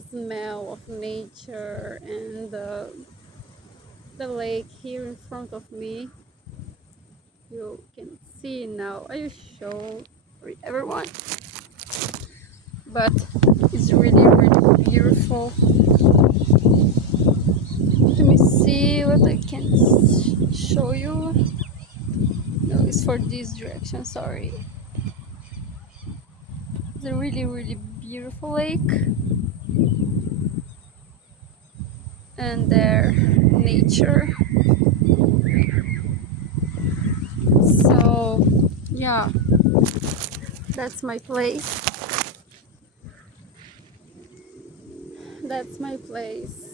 smell of nature and the lake here in front of me. You can see now. I will show for everyone, but it's really really beautiful. Let me see what I can show you. No, it's for this direction, sorry. It's a really really beautiful lake, and their nature. So yeah, that's my place. That's my place.